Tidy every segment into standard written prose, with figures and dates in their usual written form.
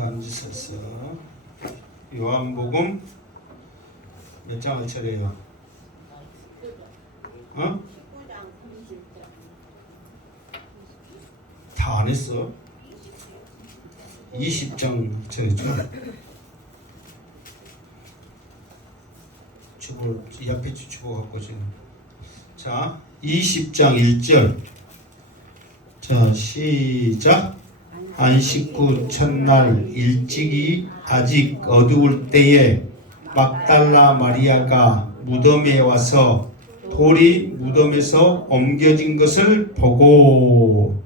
앉으셔서 요한복음 몇 장을 차려요? 어? 다 안 했어? 20장 차려줘. 주보 이 앞에 주보 갖고 지금. 자, 20장 1절. 자, 시작. 안식 후 첫날 일찍이 아직 어두울 때에 막달라 마리아가 무덤에 와서 돌이 무덤에서 옮겨진 것을 보고.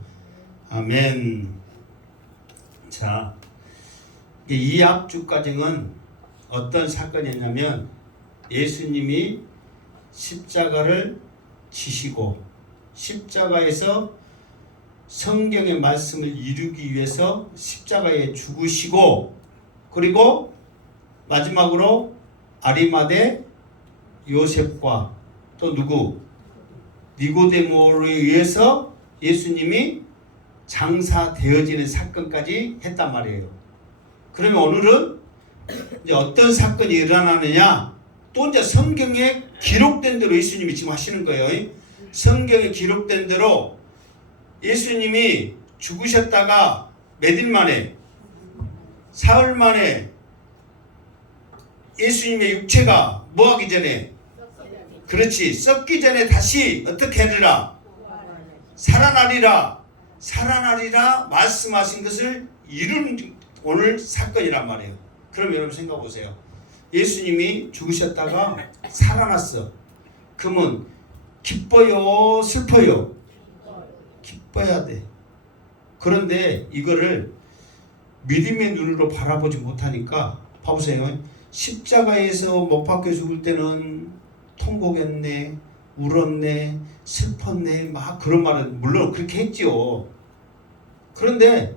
아멘. 자, 이 앞주까지는 어떤 사건이었냐면 예수님이 십자가를 지시고 십자가에서 성경의 말씀을 이루기 위해서 십자가에 죽으시고, 그리고 마지막으로 아리마대 요셉과 또 누구? 니고데모를 위해서 예수님이 장사되어지는 사건까지 했단 말이에요. 그러면 오늘은 이제 어떤 사건이 일어나느냐? 또 이제 성경에 기록된 대로 예수님이 지금 하시는 거예요. 성경에 기록된 대로 예수님이 죽으셨다가 몇 일 만에, 사흘 만에 예수님의 육체가 뭐 하기 전에, 그렇지, 썩기 전에 다시 어떻게 하리라? 살아나리라. 살아나리라 말씀하신 것을 이룬 오늘 사건이란 말이에요. 그럼 여러분 생각해 보세요. 예수님이 죽으셨다가 살아났어. 그러면 기뻐요, 슬퍼요? 기뻐야 돼. 그런데 이거를 믿음의 눈으로 바라보지 못하니까, 봐보세요. 십자가에서 못 박혀 죽을 때는 통곡했네, 울었네, 슬펐네, 막 그런 말은 물론 그렇게 했지요. 그런데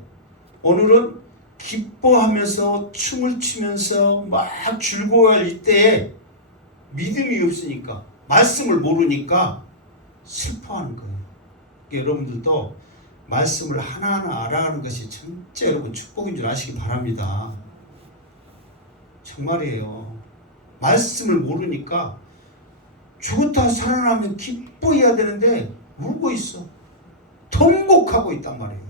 오늘은 기뻐하면서 춤을 추면서 막 즐거워할 이때에 믿음이 없으니까, 말씀을 모르니까 슬퍼하는 거예요. 여러분들도 말씀을 하나하나 알아가는 것이 진짜 여러분 축복인 줄 아시기 바랍니다. 정말이에요. 말씀을 모르니까 죽었다 살아나면 기뻐해야 되는데 울고 있어. 통곡하고 있단 말이에요.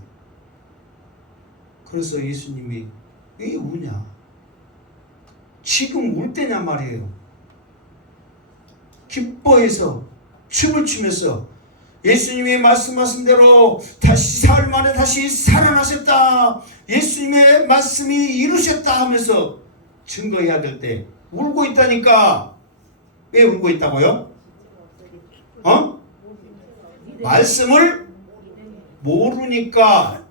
그래서 예수님이 왜 우냐? 지금 울 때냐 말이에요. 기뻐해서 춤을 추면서 예수님이 말씀하신 대로 다시 사흘 만에 다시 살아나셨다, 예수님의 말씀이 이루셨다 하면서 증거해야 될 때 울고 있다니까. 왜 울고 있다고요? 말씀을 모르니까.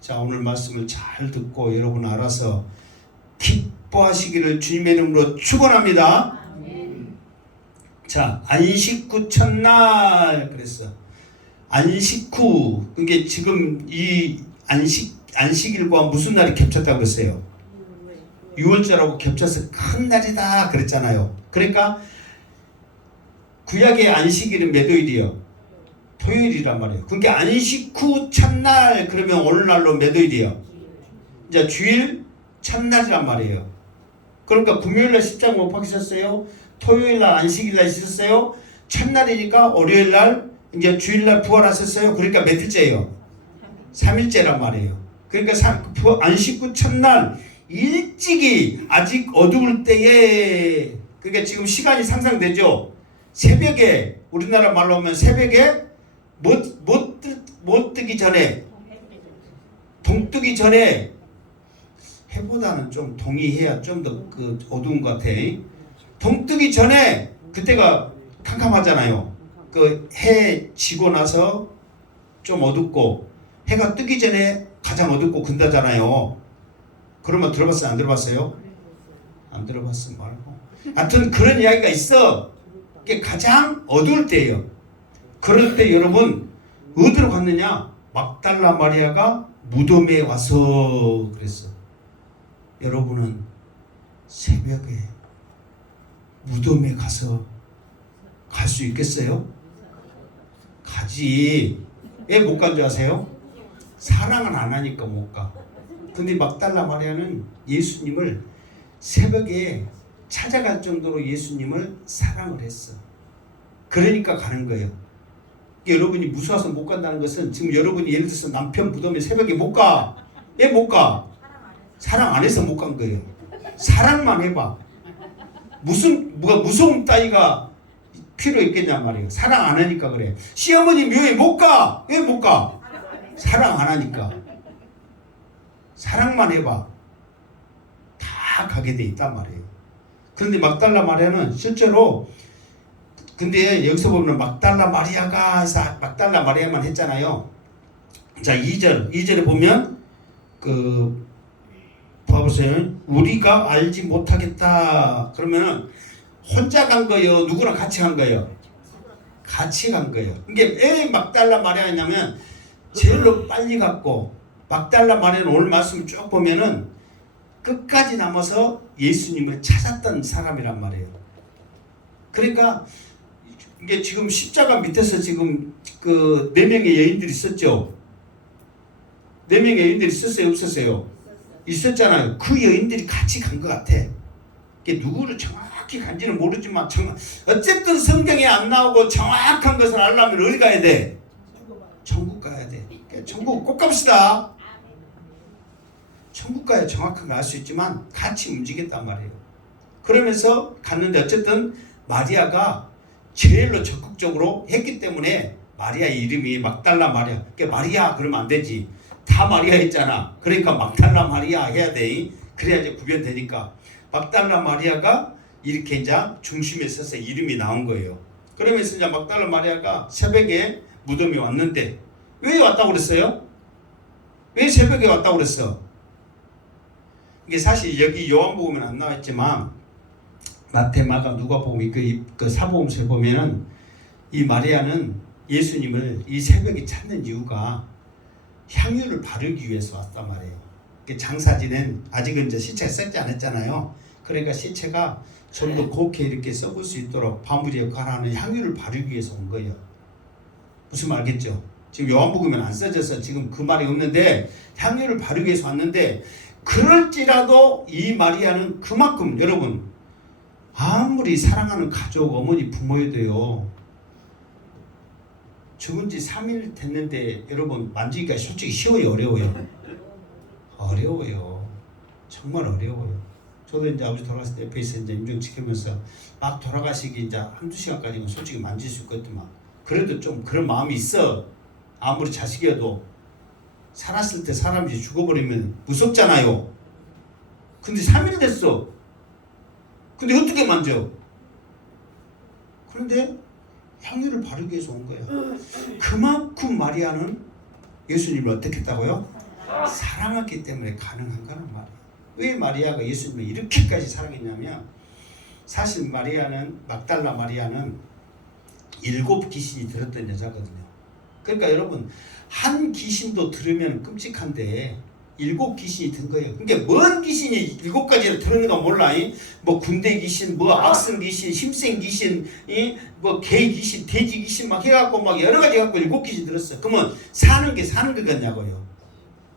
자, 오늘 말씀을 잘 듣고 여러분 알아서 기뻐하시기를 주님의 이름으로 축원합니다. 자, 안식 후 첫날 그랬어. 안식 후, 그게 지금 이 안식일과 무슨 날이 겹쳤다고 그랬어요? 6월절하고 겹쳐서 큰 날이다 그랬잖아요. 그러니까 구약의 안식일은 몇 요일이요? 토요일이란 말이에요. 그러니까 안식 후 첫날 그러면 오늘날로 몇 요일이요? 이제 주일 첫날이란 말이에요. 그러니까 금요일날 십장 못 박히셨어요? 토요일날 안식일날 있었어요? 첫날이니까 월요일날 이제 주일날 부활하셨어요? 그러니까 며칠째예요? 3일째란 말이에요. 그러니까 안식 후 첫날 일찍이 아직 어두울 때에, 그러니까 지금 시간이 상상되죠? 새벽에, 우리나라 말로 하면 새벽에 못 뜨기 전에, 동 뜨기 전에, 해보다는 좀 동의해야 좀 더 그 어두운 것 같아. 동 뜨기 전에 그때가 캄캄하잖아요. 그 해 지고 나서 좀 어둡고, 해가 뜨기 전에 가장 어둡고 근다잖아요. 그런 말 들어봤어요? 안 들어봤어요? 안 들어봤어 말고. 하여튼 그런 이야기가 있어. 이게 가장 어두울 때예요. 그럴 때 여러분 어디로 갔느냐? 막달라 마리아가 무덤에 와서 그랬어. 여러분은 새벽에 무덤에 가서 갈 수 있겠어요? 가지. 왜 못 간 줄 아세요? 사랑은 안 하니까 못 가. 근데 막달라 마리아는 예수님을 새벽에 찾아갈 정도로 예수님을 사랑을 했어. 그러니까 가는 거예요. 여러분이 무서워서 못 간다는 것은 지금 여러분이 예를 들어서 남편 무덤에 새벽에 못 가. 왜 못 가? 사랑 안 해서 못 간 거예요. 사랑만 해봐. 뭐가 무서움 따위가 필요 있겠냐 말이에요. 사랑 안 하니까 그래. 시어머니 묘에 못 가. 왜 못 가? 사랑 안 하니까. 사랑만 해봐. 다 가게 돼 있단 말이에요. 그런데 막달라 마리아는 실제로 근데 여기서 보면 막달라 마리아가 막달라 마리아만 했잖아요. 자 2절에 보면 봐보세요. 우리가 알지 못하겠다. 그러면은 혼자 간 거예요? 누구랑 같이 간 거예요? 같이 간 거예요. 이게 왜 막달라 마리아냐면 제일로 빨리 갔고 막달라 마리아는 오늘 말씀 쭉 보면은 끝까지 남아서 예수님을 찾았던 사람이란 말이에요. 그러니까 이게 지금 십자가 밑에서 지금 그 4명의 여인들이 있었죠. 4명의 여인들이 있었어요? 없었어요? 있었잖아요. 그 여인들이 같이 간 것 같아. 이게 누구를 정확히 간지는 모르지만 어쨌든 성경에 안 나오고 정확한 것을 알려면 어디 가야 돼? 천국 가야 돼. 천국 꼭 갑시다. 천국 가야 정확한 걸 알 수 있지만 같이 움직였단 말이에요. 그러면서 갔는데 어쨌든 마리아가 제일로 적극적으로 했기 때문에 마리아의 이름이 막달라 마리아. 그러니까 마리아 그러면 안 되지. 다 마리아 있잖아. 그러니까 막달라 마리아 해야 돼. 그래야 이제 구별되니까. 막달라 마리아가 이렇게 이제 중심에 서서 이름이 나온 거예요. 그러면서 이제 막달라 마리아가 새벽에 무덤에 왔는데 왜 왔다고 그랬어요? 왜 새벽에 왔다고 그랬어? 이게 사실 여기 요한복음은 안 나왔지만 마태, 마가, 누가복음 그 사복음서에 보면은 이 마리아는 예수님을 이 새벽에 찾는 이유가 향유를 바르기 위해서 왔단 말이에요. 장사지는 아직은 이제 시체가 썩지 않았잖아요. 그러니까 시체가 좀 더 곱게 이렇게 썩을 수 있도록 바무리 역할을 하는 향유를 바르기 위해서 온 거예요. 무슨 말 알겠죠? 지금 요한복음에는 안 써져서 지금 그 말이 없는데 향유를 바르기 위해서 왔는데 그럴지라도 이 마리아는 그만큼 여러분 아무리 사랑하는 가족, 어머니, 부모여도요 죽은 지 3일 됐는데 여러분 만지기가 솔직히 쉬워요? 어려워요? 어려워요. 정말 어려워요. 저도 이제 아버지 돌아갔을 때 옆에 이제 임종 지키면서 막 돌아가시기 이제 한두 시간까지는 솔직히 만질 수 있거든만 그래도 좀 그런 마음이 있어. 아무리 자식이어도 살았을 때 사람이 죽어버리면 무섭잖아요. 근데 3일 됐어. 근데 어떻게 만져? 그런데 향유를 바르기 위해서 온 거야. 그만큼 마리아는 예수님을 어떻게 했다고요? 사랑했기 때문에 가능한 거란 말이에요. 왜 마리아가 예수님을 이렇게까지 사랑했냐면 사실 막달라 마리아는 7 귀신이 들었던 여자거든요. 그러니까 여러분 한 귀신도 들으면 끔찍한데 7 귀신이 든 거예요. 그러니까 뭔 귀신이 7가지를 들었는가 몰라. 뭐 군대 귀신, 뭐 악성 귀신, 힘센 귀신, 뭐 개 귀신, 돼지 귀신 막 해갖고 막 여러 가지 갖고 7 귀신 들었어. 그러면 사는 게 사는 거겠냐고요.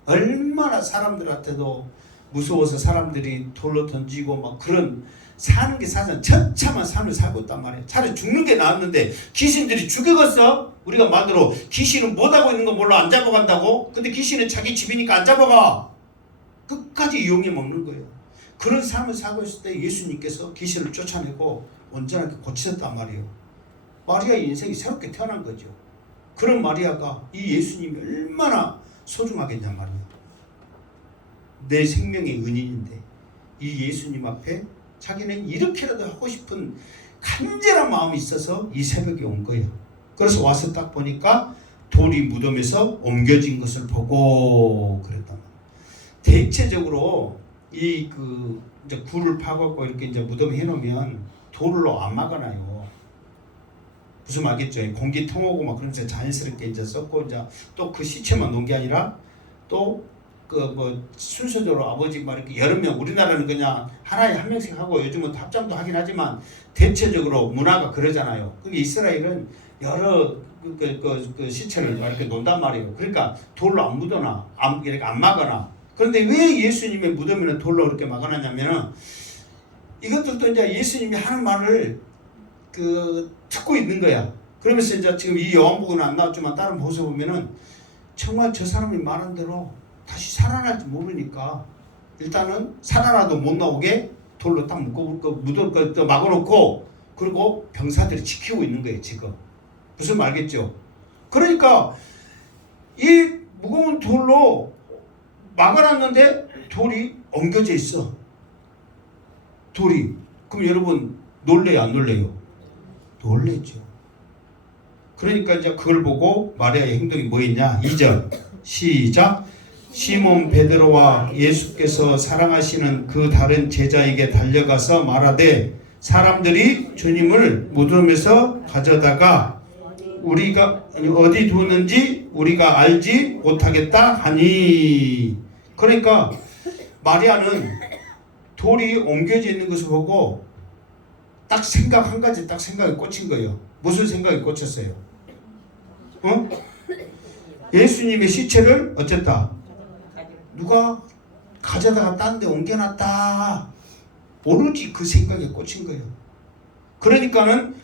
얼마나 사람들한테도 무서워서 사람들이 돌로 던지고 막 그런 사는 게 사는 처참한 삶을 살고 있단 말이에요. 차라리 죽는 게 나았는데 귀신들이 죽여갔어. 우리가 말대로 귀신은 못하고 있는 거 몰라 안 잡아간다고. 근데 귀신은 자기 집이니까 안 잡아가. 끝까지 이용해 먹는 거예요. 그런 삶을 살고 있을 때 예수님께서 귀신을 쫓아내고 온전하게 고치셨단 말이에요. 마리아의 인생이 새롭게 태어난 거죠. 그런 마리아가 이 예수님이 얼마나 소중하겠냔 말이에요. 내 생명의 은인인데 이 예수님 앞에 자기는 이렇게라도 하고 싶은 간절한 마음이 있어서 이 새벽에 온 거예요. 그래서 와서 딱 보니까 돌이 무덤에서 옮겨진 것을 보고 그랬단 말이에요. 대체적으로 이제 굴을 파갖고 이렇게 이제 무덤에 해놓으면 돌로 안 막아놔요. 무슨 말겠죠? 공기 통하고 막 그러면서 자연스럽게 이제 썼고 이제 또 그 시체만 놓은 게 아니라 또 순서대로 아버지 막 이렇게 여러 명 우리나라는 그냥 하나에 한 명씩 하고 요즘은 합장도 하긴 하지만 대체적으로 문화가 그러잖아요. 근데 이스라엘은 여러 그 시체를 이렇게 놓는단 말이에요. 그러니까 돌로 안 묻어놔, 이렇게 안 막아놔. 그런데 왜 예수님의 무덤에는 돌로 이렇게 막아놨냐면은 이것들도 이제 예수님이 하는 말을 듣고 있는 거야. 그러면서 이제 지금 이 요한복음은 안 나왔지만 다른 보서 보면은 정말 저 사람이 말한 대로 다시 살아날지 모르니까 일단은 살아나도 못 나오게 돌로 딱 묻어 막아놓고 그리고 병사들이 지키고 있는 거예요 지금. 무슨 말겠죠? 그러니까 이 무거운 돌로 막아놨는데 돌이 엉겨져 있어. 돌이. 그럼 여러분 놀래요 안 놀래요? 놀랬죠. 그러니까 이제 그걸 보고 마리아의 행동이 뭐였냐? 2절 시작. 시몬 베드로와 예수께서 사랑하시는 그 다른 제자에게 달려가서 말하되 사람들이 주님을 무덤에서 가져다가 우리가 어디 두었는지 우리가 알지 못하겠다 하니. 그러니까 마리아는 돌이 옮겨져 있는 것을 보고 딱 생각 한 가지 딱 생각이 꽂힌 거예요. 무슨 생각이 꽂혔어요? 예수님의 시체를 어쨌다 누가 가져다가 딴 데 옮겨놨다. 오로지 그 생각에 꽂힌 거예요. 그러니까는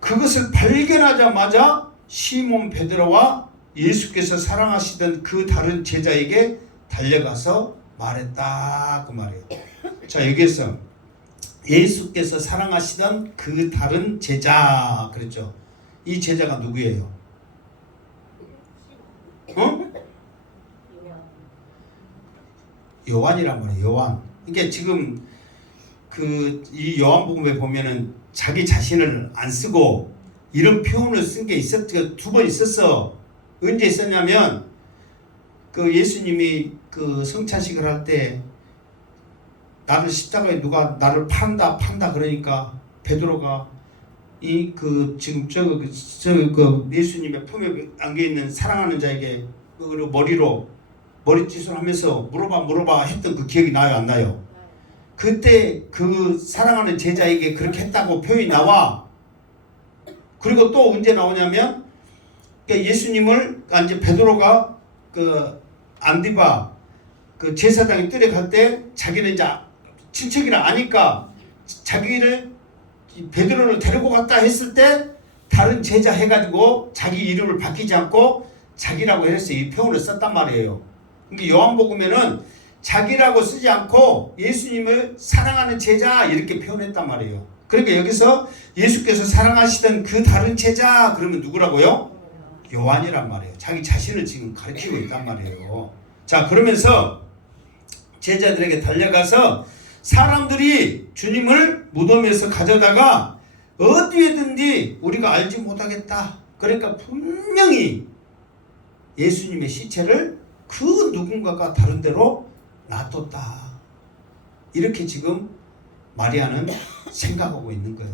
그것을 발견하자마자 시몬 베드로와 예수께서 사랑하시던 그 다른 제자에게 달려가서 말했다 그 말이에요. 자 여기에서 예수께서 사랑하시던 그 다른 제자 그랬죠. 이 제자가 누구예요? 요한이란 말이에요. 요한. 이게 지금 이 요한복음에 보면은 자기 자신을 안 쓰고 이런 표현을 쓴 게 두 번 있었어. 언제 있었냐면 예수님이 성찬식을 할 때 나를 십자가에 누가 나를 판다 그러니까 베드로가 지금 예수님의 품에 안겨 있는 사랑하는 자에게 그리고 머리짓을 하면서 물어봐 했던 그 기억이 나요 안 나요? 그때 그 사랑하는 제자에게 그렇게 했다고 표현이 나와. 그리고 또 언제 나오냐면 예수님을 이제 베드로가 안디바 제사장이 뜰에 갈 때 자기는 이제 친척이라 아니까 자기를 베드로를 데리고 갔다 했을 때 다른 제자 해가지고 자기 이름을 바뀌지 않고 자기라고 해서 이 표현을 썼단 말이에요. 그러니까 요한복음에는 자기라고 쓰지 않고 예수님을 사랑하는 제자 이렇게 표현했단 말이에요. 그러니까 여기서 예수께서 사랑하시던 그 다른 제자 그러면 누구라고요? 요한이란 말이에요. 자기 자신을 지금 가리키고 있단 말이에요. 자 그러면서 제자들에게 달려가서 사람들이 주님을 무덤에서 가져다가 어디에든지 우리가 알지 못하겠다. 그러니까 분명히 예수님의 시체를 그 누군가가 다른 데로 놔뒀다. 이렇게 지금 마리아는 생각하고 있는 거예요.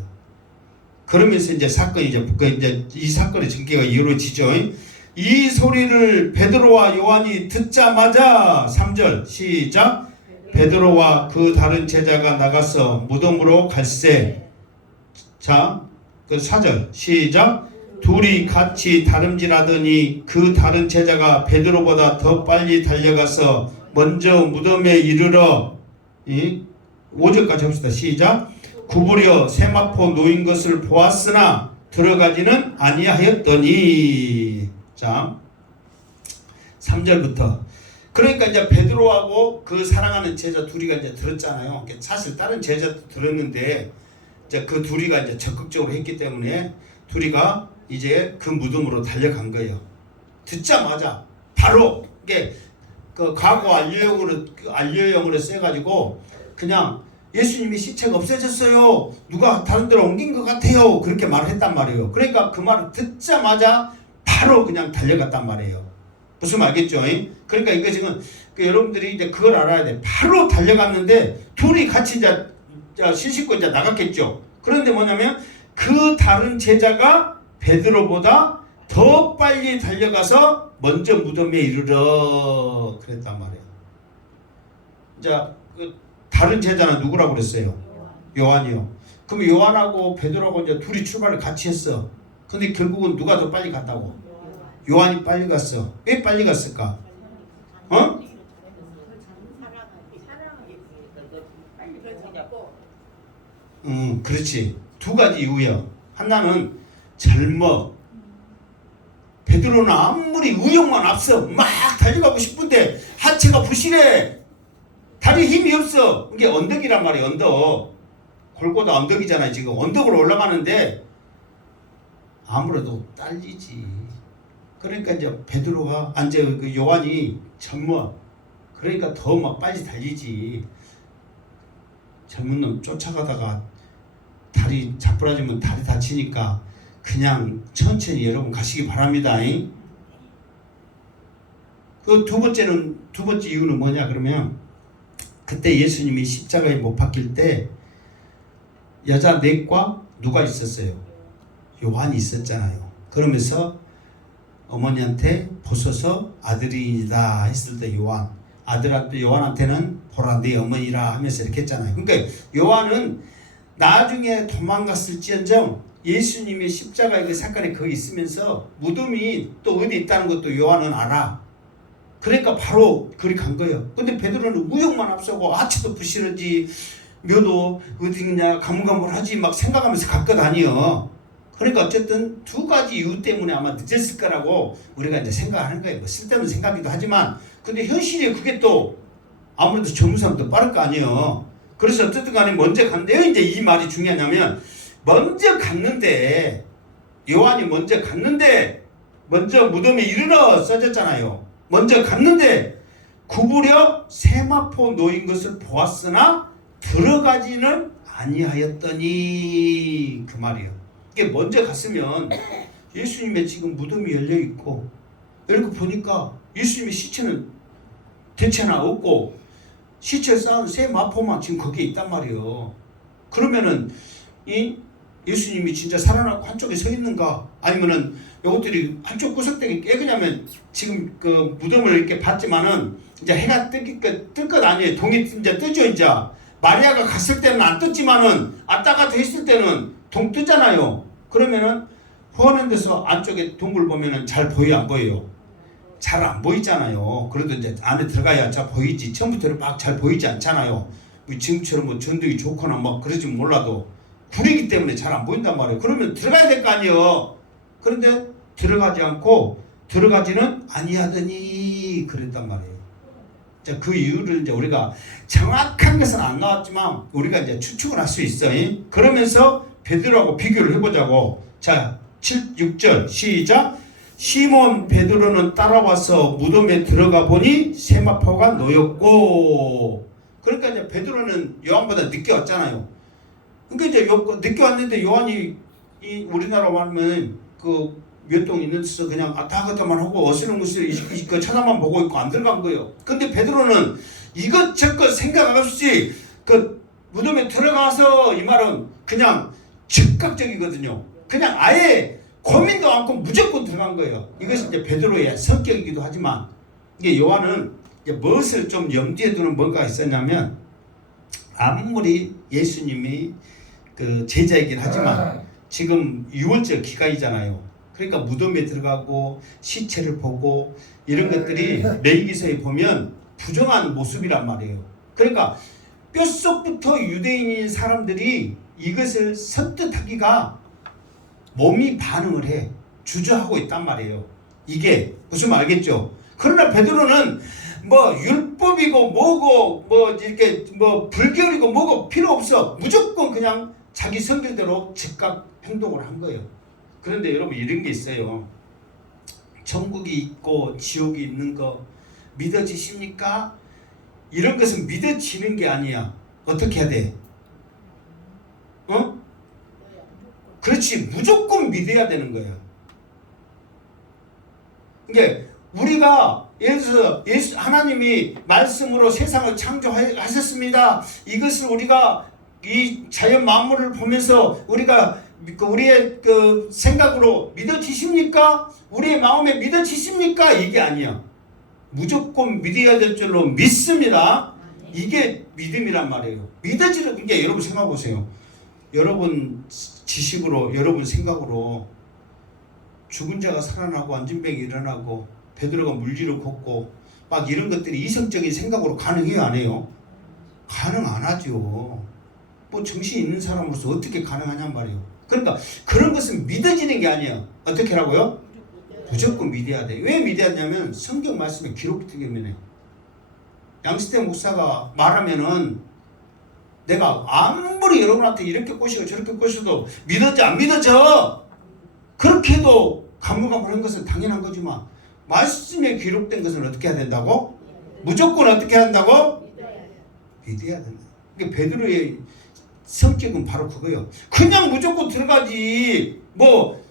그러면서 이제 사건이 이제 이 사건의 전개가 이루어지죠. 이 소리를 베드로와 요한이 듣자마자 3절 시작. 베드로와 그 다른 제자가 나가서 무덤으로 갈새. 자, 4절 시작. 둘이 같이 다름질하더니 그 다른 제자가 베드로보다 더 빨리 달려가서 먼저 무덤에 이르러 5절까지 합시다. 시작. 구부려 세마포 놓인 것을 보았으나 들어가지는 아니하였더니. 자 3절부터 그러니까 이제 베드로하고 그 사랑하는 제자 둘이가 이제 들었잖아요. 사실 다른 제자도 들었는데 이제 그 둘이가 이제 적극적으로 했기 때문에 둘이가 이제 그 무덤으로 달려간 거예요. 듣자마자 바로 이게 과거 안료형으로 써가지고 그냥 예수님이 시체가 없어졌어요. 누가 다른 데로 옮긴 것 같아요. 그렇게 말을 했단 말이에요. 그러니까 그 말을 듣자마자 바로 그냥 달려갔단 말이에요. 무슨 말겠죠? 그러니까 이거 지금 여러분들이 이제 그걸 알아야 돼. 바로 달려갔는데 둘이 같이 이제 씻고 이제 나갔겠죠. 그런데 뭐냐면 그 다른 제자가 베드로보다 더 빨리 달려가서 먼저 무덤에 이르러 그랬단 말이에요. 자, 다른 제자는 누구라고 그랬어요? 요한이요. 그럼 요한하고 베드로하고 이제 둘이 출발을 같이 했어. 근데 결국은 누가 더 빨리 갔다고? 요한이 빨리 갔어. 왜 빨리 갔을까? 어? 그렇지. 두 가지 이유야. 하나는 젊어. 베드로는 아무리 의욕만 앞서 막 달려가고 싶은데 하체가 부실해. 다리에 힘이 없어. 이게 언덕이란 말이야. 언덕. 골고다 언덕이잖아요. 지금 언덕으로 올라가는데 아무래도 딸리지. 그러니까 이제 베드로가 그 요한이 젊어. 그러니까 더 막 빨리 달리지. 젊은 놈 쫓아가다가 다리 자꾸라지면 다리 다치니까 그냥 천천히 여러분 가시기 바랍니다. 그 두 번째 이유는 뭐냐 그러면 그때 예수님이 십자가에 못 박힐 때 여자 넷과 누가 있었어요? 요한이 있었잖아요. 그러면서 어머니한테 보소서 아들이다 했을 때 아들한테 요한한테는 보라 네 어머니라 하면서 이렇게 했잖아요. 그러니까 요한은 나중에 도망갔을지언정 예수님의 십자가의 그 사건이 거기 있으면서 무덤이 또 어디 있다는 것도 요한은 알아. 그러니까 바로 그리 간 거예요. 근데 베드로는 우욕만 앞서고 아치도 부실하지 묘도 어디냐 가물가물하지 막 생각하면서 갖고 다녀. 그러니까 어쨌든 두 가지 이유 때문에 아마 늦었을 거라고 우리가 이제 생각하는 거예요. 뭐 쓸데없는 생각이기도 하지만 근데 현실에 그게 또 아무래도 젊은 사람도 빠를 거 아니에요. 그래서 어쨌든 간에 먼저 갔는데요. 이제 이 말이 중요하냐면 먼저 갔는데 요한이 먼저 갔는데 먼저 무덤에 이르러 써졌잖아요. 먼저 갔는데 구부려 세마포 놓인 것을 보았으나 들어가지는 아니하였더니 그 말이에요. 이게 먼저 갔으면 예수님의 지금 무덤이 열려 있고 이렇게 보니까 예수님의 시체는 대체나 없고 시체 쌓은 새 마포만 지금 거기에 있단 말이에요. 그러면은 이 예수님이 진짜 살아나고 한쪽에 서 있는가? 아니면은 이것들이 한쪽 구석대기 깨그냐면 지금 그 무덤을 이렇게 봤지만은 이제 해가 뜰 것 아니에요. 동이 이제 뜨죠 이제. 마리아가 갔을 때는 안 떴지만은 아따가 됐을 때는 동 뜨잖아요. 그러면은 후원한 데서 안쪽에 동굴 보면은 잘 보여 안 보여요? 잘 안 보이잖아요. 그래도 이제 안에 들어가야 잘 보이지. 처음부터는 막 잘 보이지 않잖아요. 지금처럼 뭐 전등이 좋거나 뭐 그러지 몰라도 구리기 때문에 잘 안 보인단 말이에요. 그러면 들어가야 될 거 아니에요. 그런데 들어가지 않고 들어가지는 아니하더니 그랬단 말이에요. 자, 그 이유를 이제 우리가 정확한 것은 안 나왔지만 우리가 이제 추측을 할 수 있어요. 그러면서 베드로하고 비교를 해보자고. 자, 6절 시작. 시몬 베드로는 따라와서 무덤에 들어가 보니 세마포가 놓였고. 그러니까 이제 베드로는 요한보다 늦게 왔잖아요. 그러니까 이제 늦게 왔는데 요한이 이 우리나라 말하면 그 몇 동 있는 데서 그냥 왔다 갔다만 하고 어슬렁어슬 그 쳐다만 보고 있고 안 들어간 거예요. 근데 베드로는 이것저것 생각 없이 그 무덤에 들어가서 이 말은 그냥 즉각적이거든요. 그냥 아예 고민도 않고 무조건 들어간 거예요. 이것이 이제 베드로의 성격이기도 하지만 이게 요한은 이제 무엇을 좀 염두에 두는 뭔가 있었냐면 아무리 예수님이 그 제자이긴 하지만 지금 6월절 기간이잖아요. 그러니까 무덤에 들어가고 시체를 보고 이런 것들이 레위기서에 보면 부정한 모습이란 말이에요. 그러니까 뼛속부터 유대인인 사람들이 이것을 선뜻하기가 몸이 반응을 해. 주저하고 있단 말이에요. 이게 무슨 말 알겠죠? 그러나 베드로는 뭐 율법이고 뭐고 뭐 이렇게 뭐 불결이고 뭐고 필요 없어. 무조건 그냥 자기 성격대로 즉각 행동을 한 거예요. 그런데 여러분 이런 게 있어요. 천국이 있고 지옥이 있는 거 믿어지십니까? 이런 것은 믿어지는 게 아니야. 어떻게 해야 돼? 그렇지. 무조건 믿어야 되는 거야. 그러니까 우리가 예를 들어서 하나님이 말씀으로 세상을 창조하셨습니다. 이것을 우리가 이 자연 만물을 보면서 우리가 우리의 그 생각으로 믿어지십니까? 우리의 마음에 믿어지십니까? 이게 아니야. 무조건 믿어야 될 줄로 믿습니다. 이게 믿음이란 말이에요. 믿어지는 게 여러분 생각해 보세요. 여러분 지식으로 여러분 생각으로 죽은 자가 살아나고 안진뱅이 일어나고 베드로가 물질을 걷고 막 이런 것들이 이성적인 생각으로 가능해요, 안 해요? 가능 안 하죠. 뭐 정신 있는 사람으로서 어떻게 가능하냔 말이에요. 그러니까 그런 것은 믿어지는 게 아니에요. 어떻게 하라고요? 무조건 믿어야 돼. 왜 믿어야 되냐면 성경 말씀에 기록되기 때문에. 양시태 목사가 말하면은 내가 아무리 여러분한테 이렇게 꼬시고 저렇게 꼬셔도 믿어져 안 믿어져? 그렇게 해도 가물가물한 것은 당연한 거지만 말씀에 기록된 것은 어떻게 해야 된다고? 무조건 어떻게 한다고? 믿어야 된다. 그러니까 베드로의 성격은 바로 그거예요. 그냥 무조건 들어가지. 뭐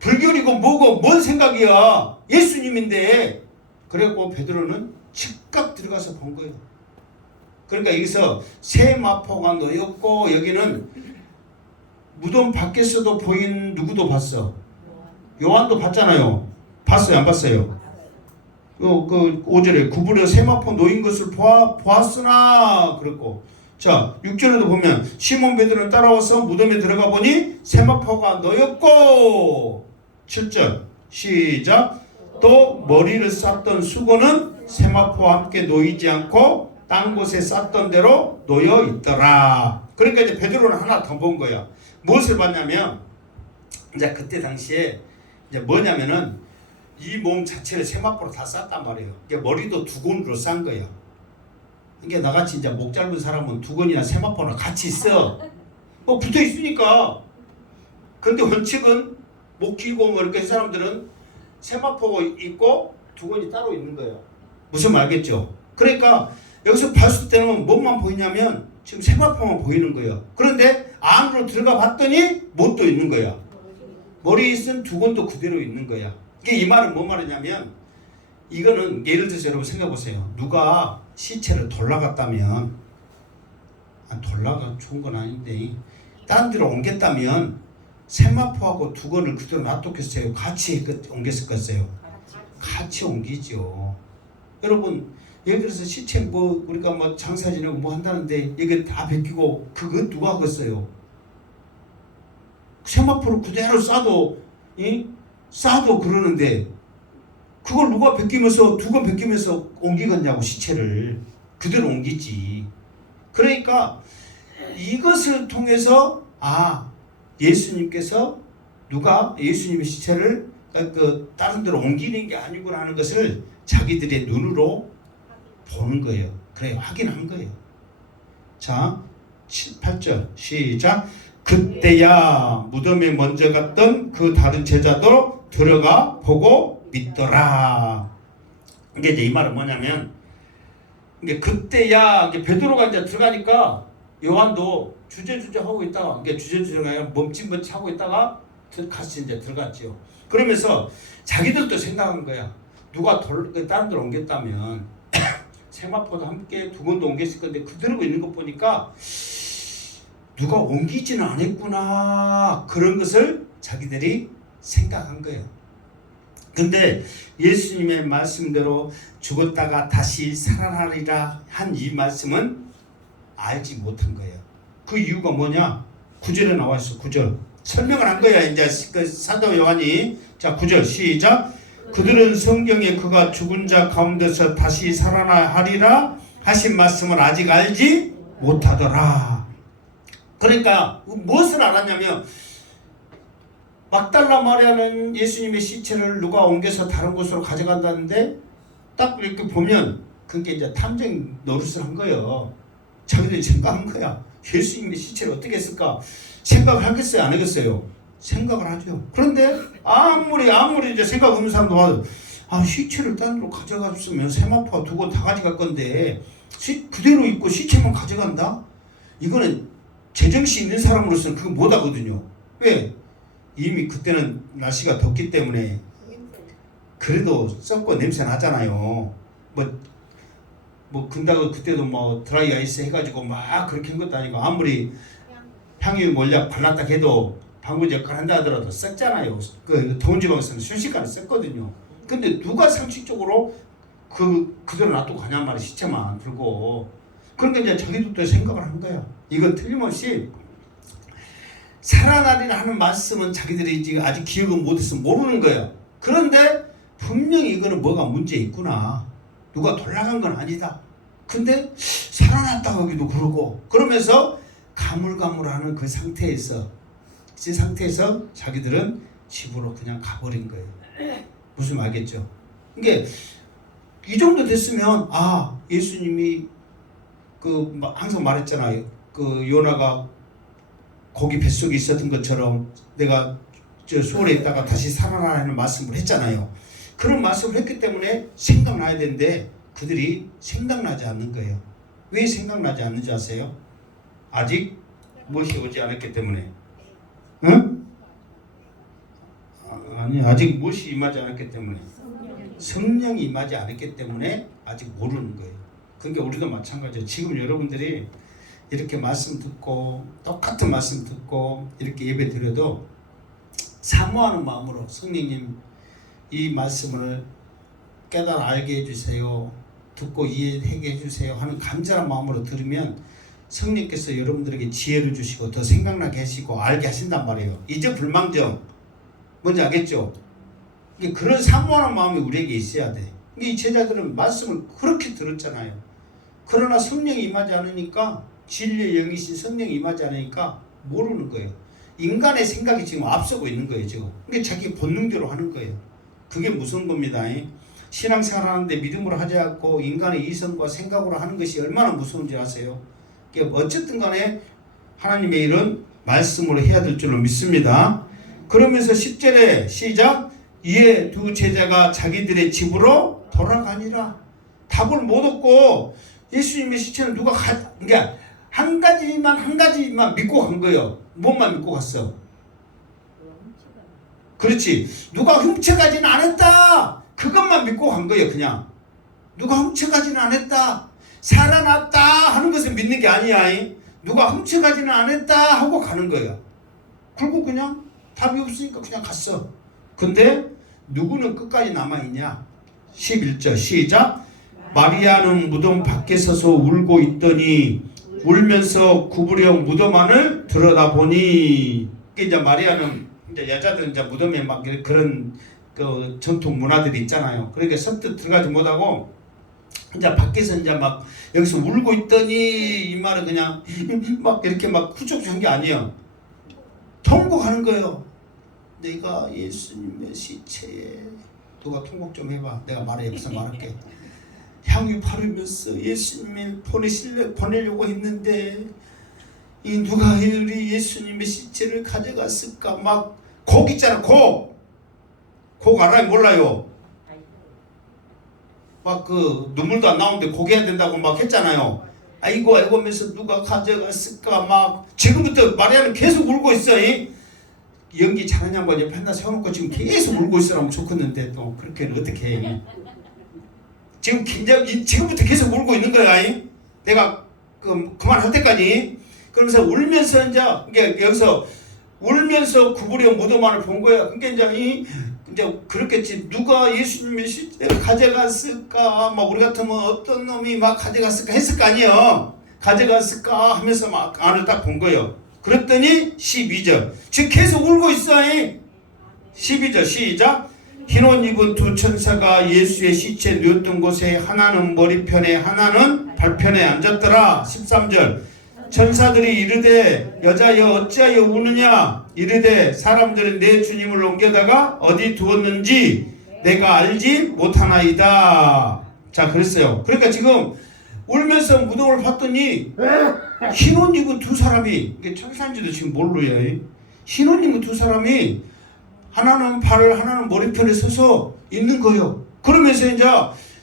불교리고 뭐고 뭔 생각이야. 예수님인데. 그래갖고 베드로는 즉각 들어가서 본 거예요. 그러니까 여기서 새 마포가 놓였고 여기는 무덤 밖에서도 보인 누구도 봤어. 요한도 봤잖아요. 봤어요? 안 봤어요? 그 5절에 구부려 세마포 놓인 것을 보았으나 그랬고, 자 6절에도 보면 시몬 베드로는 따라와서 무덤에 들어가 보니 세마포가 놓였고, 7절 시작. 또 머리를 쌌던 수건은 세마포와 함께 놓이지 않고 딴 곳에 쌌던 대로 놓여 있더라. 그러니까 이제 베드로는 하나 더 본 거야. 무엇을 봤냐면 이제 그때 당시에 이제 뭐냐면은 이 몸 자체를 세마포로 다 쌌단 말이에요. 그러니까 머리도 두건으로 싼 거예요. 그러니까 나같이 이제 목 짧은 사람은 두건이나 세마포나 같이 있어. 뭐 붙어 있으니까. 근데 원칙은 목 길고 뭐 이렇게 사람들은 세마포가 있고 두건이 따로 있는 거예요. 무슨 말 알겠죠? 그러니까 여기서 봤을 때는 뭐만 보이냐면 지금 세마포만 보이는 거예요. 그런데 안으로 들어가 봤더니 못도 있는 거야. 머리에 쓴 두건도 그대로 있는 거야. 이 말은 뭐 말이냐면 이거는 예를 들어서 여러분 생각해 보세요. 누가 시체를 돌아갔다면 돌아가 좋은 건 아닌데 다른 데로 옮겼다면 세마포하고 두건을 그대로 놔뒀겠어요? 같이 옮겼을겠어요? 같이 옮기죠. 여러분 예를 들어서 시체 뭐 우리가 뭐 장사 지내고 뭐 한다는데 이게 다 벗기고 그거 누가 하겠어요? 세마포를 그대로 싸도 그러는데 그걸 누가 벗기면서 두건 벗기면서 옮기겠냐고. 시체를 그대로 옮기지. 그러니까 이것을 통해서 예수님께서 누가 예수님의 시체를 다른 데로 옮기는 게 아니구나 하는 것을 자기들의 눈으로 보는 거예요. 그래 확인한 거예요. 자 8절 시작. 그때야 무덤에 먼저 갔던 그 다른 제자도 들어가 보고 믿더라. 이게 이제 이 말은 뭐냐면 이게 그때야 이게 베드로가 이제 들어가니까 요한도 주저주저 하고 있다가 이게 주저주저가 아니라 멈칫멈칫 하고 있다가 같이 이제 들어갔지요. 그러면서 자기들도 생각한 거야. 누가 다른 데로 옮겼다면 세마포도 함께 두건도 옮겼을 건데 그대로 있는 거 보니까 누가 옮기지는 않았구나. 그런 것을 자기들이 생각한 거예요. 근데 예수님의 말씀대로 죽었다가 다시 살아나리라 한 이 말씀은 알지 못한 거예요. 그 이유가 뭐냐? 9절에 나와 있어. 9절 설명을 한 거야. 이제 그 사도 요한이. 자 9절 시작. 그들은 성경에 그가 죽은 자 가운데서 다시 살아나리라 하신 말씀을 아직 알지 못하더라. 그러니까 무엇을 알았냐면 막달라 마리아는 예수님의 시체를 누가 옮겨서 다른 곳으로 가져간다는데 딱 이렇게 보면 그게 이제 탐정 노릇을 한 거예요. 자기들이 생각한 거야. 예수님의 시체를 어떻게 했을까? 생각을 하겠어요? 안 하겠어요? 생각을 하죠. 그런데 아무리 이제 생각 없는 사람도 와도 시체를 딴 데로 가져갔으면 세마포와 두건 다 가져갈 건데 그대로 있고 시체만 가져간다? 이거는 제정신 있는 사람으로서는 그거 못 하거든요. 왜? 이미 그때는 날씨가 덥기 때문에 그래도 썩고 냄새 나잖아요. 근다고 그때도 뭐 드라이 아이스 해가지고 막 그렇게 한 것도 아니고 아무리 향유 몰약 발랐다 해도 방부제 역할 한다 하더라도 썩잖아요. 그 더운 지방에서는 순식간에 썩거든요. 근데 누가 상식적으로 그대로 놔두고 가냔 말이야. 시체만 들고. 그러니까 이제 자기들도 생각을 한 거야. 이거 틀림없이 살아나리라 하는 말씀은 자기들이 지금 아직 기억은 못해서 모르는 거예요. 그런데 분명히 이거는 뭐가 문제 있구나. 누가 돌아간 건 아니다. 근데 살아났다고 하기도 그러고 그러면서 가물가물하는 그 상태에서 자기들은 집으로 그냥 가버린 거예요. 무슨 말 알겠죠? 이게 이 정도 됐으면 예수님이 항상 말했잖아요. 요나가 고기 뱃속에 있었던 것처럼 내가 수월에 있다가 다시 살아나라는 말씀을 했잖아요. 그런 말씀을 했기 때문에 생각나야 되는데 그들이 생각나지 않는 거예요. 왜 생각나지 않는지 아세요? 아직 무엇이 오지 않았기 때문에. 응? 아니, 아직 무엇이 임하지 않았기 때문에. 성령이 임하지 않았기 때문에 아직 모르는 거예요. 그러니까 우리도 마찬가지예요. 지금 여러분들이 이렇게 말씀 듣고 똑같은 말씀 듣고 이렇게 예배 드려도 사모하는 마음으로 성령님 이 말씀을 깨달아 알게 해주세요. 듣고 이해하게 해주세요 하는 간절한 마음으로 들으면 성령께서 여러분들에게 지혜를 주시고 더 생각나게 하시고 알게 하신단 말이에요. 이제 불망정 뭔지 알겠죠? 그런 사모하는 마음이 우리에게 있어야 돼. 이 제자들은 말씀을 그렇게 들었잖아요. 그러나 성령이 임하지 않으니까 진리의 영이신 성령이 임하지 않으니까 모르는 거예요. 인간의 생각이 지금 앞서고 있는 거예요. 지금. 그게 자기 본능대로 하는 거예요. 그게 무서운 겁니다. 신앙생활 하는데 믿음으로 하지 않고 인간의 이성과 생각으로 하는 것이 얼마나 무서운지 아세요? 어쨌든 간에 하나님의 일은 말씀으로 해야 될 줄로 믿습니다. 그러면서 10절에 시작. 이에 두 제자가 자기들의 집으로 돌아가니라. 답을 못 얻고 예수님의 시체는 누가 그러니까 한 가지만 믿고 간 거예요. 뭐만 믿고 갔어? 그렇지. 누가 훔쳐가지는 않았다. 그것만 믿고 간 거예요. 그냥 누가 훔쳐가지는 않았다. 살아났다 하는 것을 믿는 게 아니야. 누가 훔쳐가지는 않았다 하고 가는 거예요. 그리고 그냥 답이 없으니까 그냥 갔어. 근데 누구는 끝까지 남아있냐? 11절 시작. 마리아는 무덤 밖에 서서 울고 있더니 울면서 구부려 무덤 안을 들여다보니. 이제 마리아는 이제 여자들은 이제 무덤에 막 그런 그 전통 문화들이 있잖아요. 그러니까 선뜻 들어가지 못하고 이제 밖에서 이제 막 여기서 울고 있더니 이 말은 그냥 막 이렇게 막 후적한 게 아니에요. 통곡하는 거예요. 내가 예수님의 시체에 누가 통곡 좀 해봐. 내가 말에 옆에서 말할게. 향유 바르면서 예수님을 보내려고 했는데 이 누가 우리 예수님의 시체를 가져갔을까? 막 곡 있잖아. 곡 알아요? 몰라요? 막 그 눈물도 안 나오는데 곡 해야 된다고 막 했잖아요. 아이고 하면서 누가 가져갔을까? 막 지금부터 마리아는 계속 울고 있어. 연기 잘하는 양반 옆에 하나 세워놓고 지금 계속 울고 있으라면 좋겠는데 또 그렇게는 어떻게 해? 지금부터 계속 울고 있는 거야. 내가 그만할 때까지. 그러면서 울면서 이제 여기서 울면서 구부려 무덤 안을 본 거야. 그러니까 이제 그렇겠지. 누가 예수님의 시체를 가져갔을까? 막 우리 같으면 어떤 놈이 막 가져갔을까 했을 거 아니에요. 가져갔을까 하면서 막 안을 딱 본 거예요. 그랬더니 12절. 지금 계속 울고 있어. 12절 시작. 흰옷 입은 두 천사가 예수의 시체 누웠던 곳에 하나는 머리편에 하나는 발편에 앉았더라. 13절. 천사들이 이르되 여자여 어찌하여 우느냐. 이르되 사람들은 내 주님을 옮겨다가 어디 두었는지 내가 알지 못하나이다. 자, 그랬어요. 그러니까 지금 울면서 무덤을 봤더니 흰옷 입은 두 사람이, 이게 천사인지도 지금 모르요. 흰옷 입은 두 사람이 하나는 발, 하나는 머리편에 서서 있는 거예요. 그러면서 이제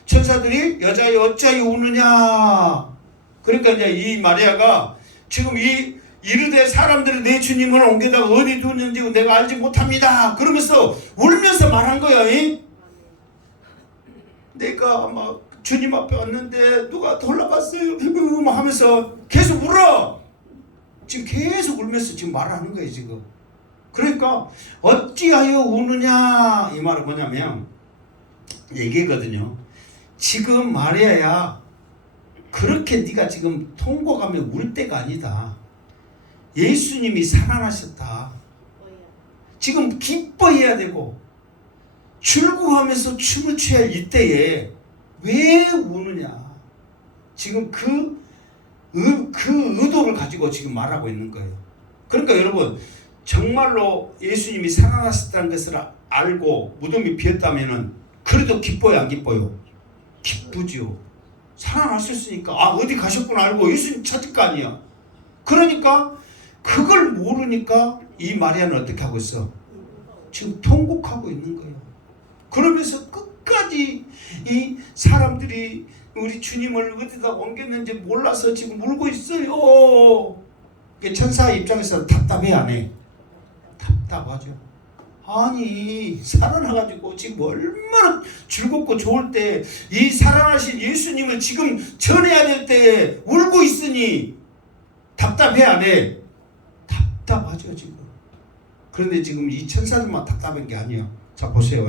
천사들이 여자여 어찌하여 우느냐. 그러니까 이제 이 마리아가 지금 이르되 사람들은 내 주님을 옮겨다가 어디 두었는지 내가 알지 못합니다. 그러면서 울면서 말한 거야. 내가 막 주님 앞에 왔는데 누가 돌아갔어요 하면서 계속 울어. 지금 계속 울면서 지금 말하는 거예요. 지금. 그러니까 어찌하여 우느냐 이 말은 뭐냐면 얘기거든요. 지금 마리아야 그렇게 네가 지금 통곡하며 울 때가 아니다. 예수님이 살아나셨다. 지금 기뻐해야 되고 즐거워하면서 춤을 춰야 할 이때에 왜 우느냐. 지금 그 의도를 가지고 지금 말하고 있는 거예요. 그러니까 여러분, 정말로 예수님이 살아나셨다는 것을 알고 무덤이 비었다면은 그래도 기뻐요, 안 기뻐요? 기쁘죠. 살아나셨으니까 어디 가셨구나 알고 예수님 찾을 거 아니야. 그러니까 그걸 모르니까 이 마리아는 어떻게 하고 있어? 지금 통곡하고 있는 거예요. 그러면서 끝까지 이 사람들이 우리 주님을 어디다 옮겼는지 몰라서 지금 울고 있어요. 천사의 입장에서 답답해 안 해? 답답하죠. 아니 살아나가지고 지금 얼마나 즐겁고 좋을 때 이 살아나신 예수님을 지금 전해야 될 때 울고 있으니 답답해 안 해? 답답하죠 지금. 그런데 지금 이 천사들만 답답한 게 아니에요. 자 보세요.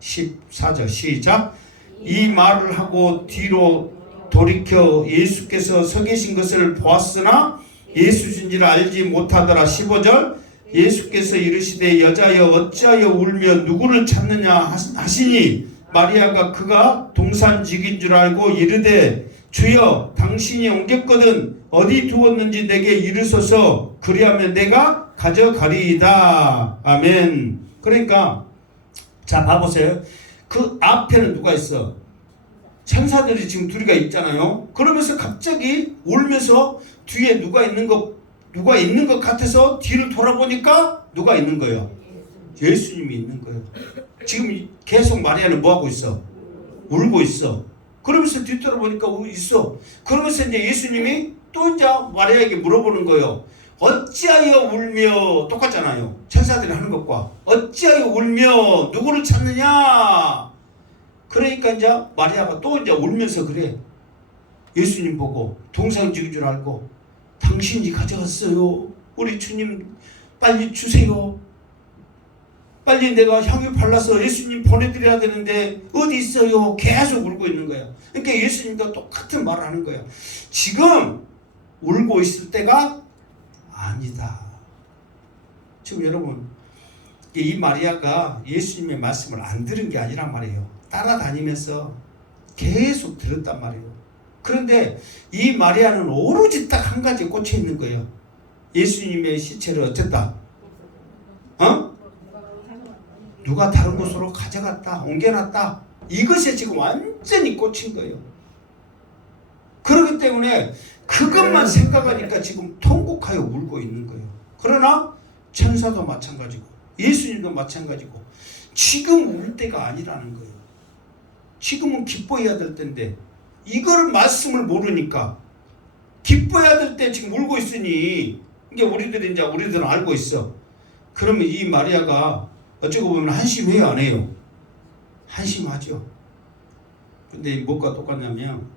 14절 시작. 이 말을 하고 뒤로 돌이켜 예수께서 서 계신 것을 보았으나 예수신지를 알지 못하더라. 15절. 예수께서 이르시되 여자여 어찌하여 울며 누구를 찾느냐 하시니 마리아가 그가 동산직인 줄 알고 이르되 주여 당신이 옮겼거든 어디 두었는지 내게 이르소서 그리하면 내가 가져가리이다. 아멘. 그러니까 자 봐보세요. 그 앞에는 누가 있어? 천사들이 지금 둘이가 있잖아요. 그러면서 갑자기 울면서 뒤에 누가 있는 것 같아서 뒤를 돌아보니까 누가 있는 거예요? 예수님이 있는 거예요. 지금 계속 마리아는 뭐 하고 있어? 울고 있어. 그러면서 뒤돌아보니까 있어. 그러면서 이제 예수님이 또 이제 마리아에게 물어보는 거예요. 어찌하여 울며, 똑같잖아요. 천사들이 하는 것과 어찌하여 울며 누구를 찾느냐. 그러니까 이제 마리아가 또 이제 울면서 그래. 예수님 보고 동상직인 줄 알고 당신이 가져갔어요. 우리 주님 빨리 주세요. 빨리 내가 향유 발라서 예수님 보내드려야 되는데 어디 있어요? 계속 울고 있는 거야. 그러니까 예수님도 똑같은 말을 하는 거야. 지금 울고 있을 때가 아니다. 지금 여러분 이 마리아가 예수님의 말씀을 안 들은 게 아니란 말이에요. 따라다니면서 계속 들었단 말이에요. 그런데 이 마리아는 오로지 딱 한 가지에 꽂혀 있는 거예요. 예수님의 시체를 어쨌다? 누가 다른 곳으로 가져갔다, 옮겨놨다. 이것에 지금 완전히 꽂힌 거예요. 그렇기 때문에 그것만 생각하니까 지금 통곡하여 울고 있는 거예요. 그러나 천사도 마찬가지고 예수님도 마찬가지고 지금 울 때가 아니라는 거예요. 지금은 기뻐해야 될 때인데 이거를 말씀을 모르니까 기뻐해야 될 때 지금 울고 있으니 이게 우리들은 알고 있어. 그러면 이 마리아가 어쩌고 보면 한심해요, 안 해요? 한심하죠. 근데 뭐가 똑같냐면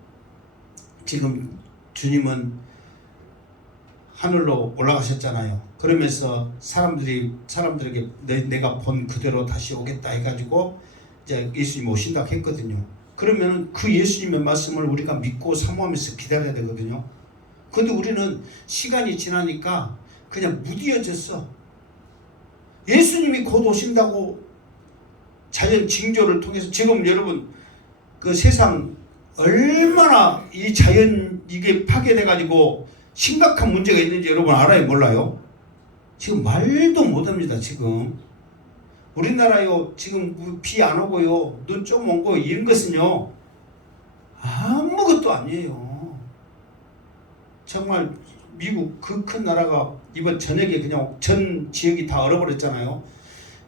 지금 주님은 하늘로 올라가셨잖아요. 그러면서 사람들에게 내가 본 그대로 다시 오겠다 해가지고 이제 예수님 오신다고 했거든요. 그러면 그 예수님의 말씀을 우리가 믿고 사모하면서 기다려야 되거든요. 근데 우리는 시간이 지나니까 그냥 무디어졌어. 예수님이 곧 오신다고 자연 징조를 통해서 지금 여러분 그 세상 얼마나 이 자연 이게 파괴돼가지고 심각한 문제가 있는지 여러분 알아요? 몰라요? 지금 말도 못합니다. 지금 우리나라요 지금 비 안 오고요 눈 좀 오고 이런 것은요 아무것도 아니에요. 정말 미국 그 큰 나라가 이번 저녁에 그냥 전 지역이 다 얼어버렸잖아요.